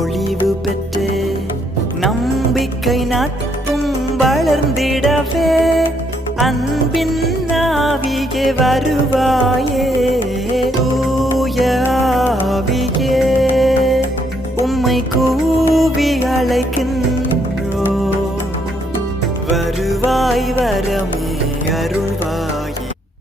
பொழிவு பெற்றே நம்பிக்கை நட்பும் வளர்ந்திடவே அன்பின் ஆவியே வருவாயே தூய ஆவியே உம்மை கூவி அழைக்கின்றோ வருவாய் வரமே அருள்வாய்